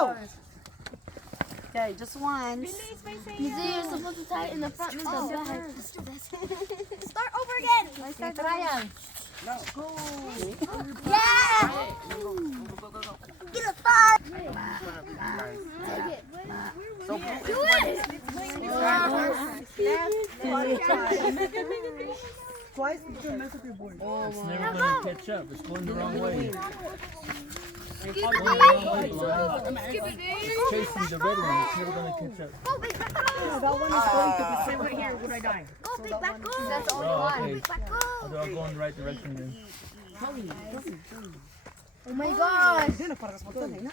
Go! Okay, just once. You're supposed to tie it in the front and the back. Start over again. Trial. Yeah. Get a thought. So Do it. Twice, it's gonna mess up your board. It's never gonna catch up. It's going the wrong way. Skip Chasing the red one, it's never gonna catch up. Go big back. That one is going to be same right here. Would I die? Go big back. Go. That's the only Oh, one. okay. Big back. Go. I'll go in the right direction then. Oh my gosh. Yan, parang motor. Ina.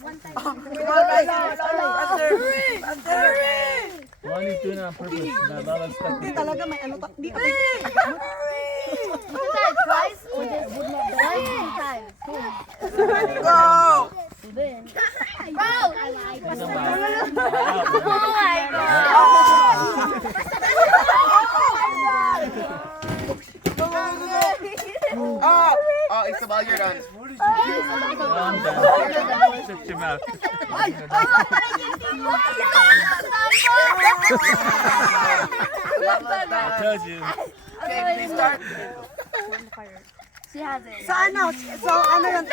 One time. Well, I need to do it on purpose. Nababag stuck. Hindi talaga may ano. Hindi pa. You tie it twice or just twice? Go! Bro! Oh my god! Oh, Isabel, you're done. I'm done. Shut your mouth. I told you. Okay, please start. She has it. So ano? So ano yung